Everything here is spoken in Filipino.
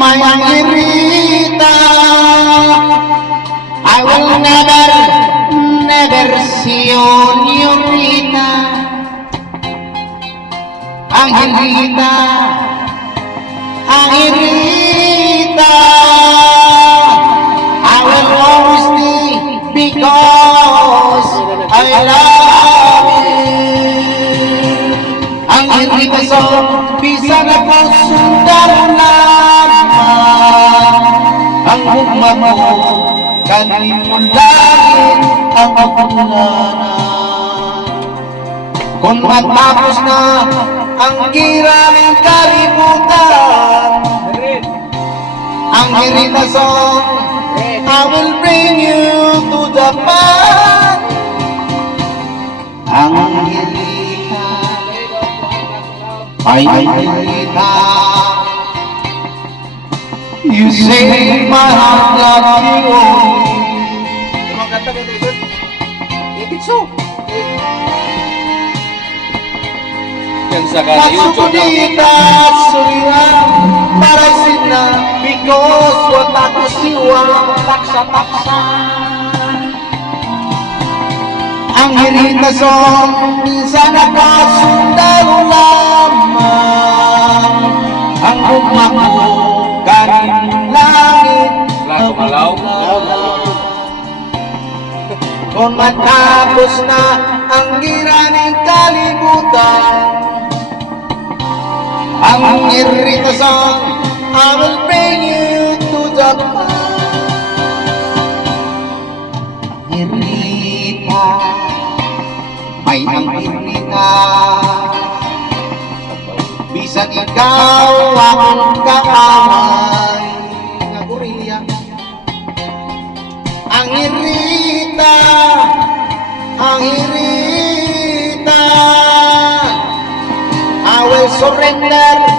Mayang irita, I will never see you, Rita. Ang irita, I will always stay because I love you. Ang irita so, bisa na po sundar naman. Ang hugma mo, kanin mo langit ang kapulanan. Kung matapos na ang girang kalibutan, ang irita song, I will bring you to Japan. Ang irita, ay irita, you say my heart loves you. Emang kata gitu itu? Itu yang sakali YouTube Masukudita suriwa para sina because wataku siwa taksa-taksa. Ang irita song minsan nakasundal lamang. Ang hugma mo kanin langit Langsung malau. kung matapos na ang giraning kalibutan, ang irita song, I will bring you to Japan. Irita, may ang irita, bisan ikaw ang kakamay. Nagurilya, ang irita, I will surrender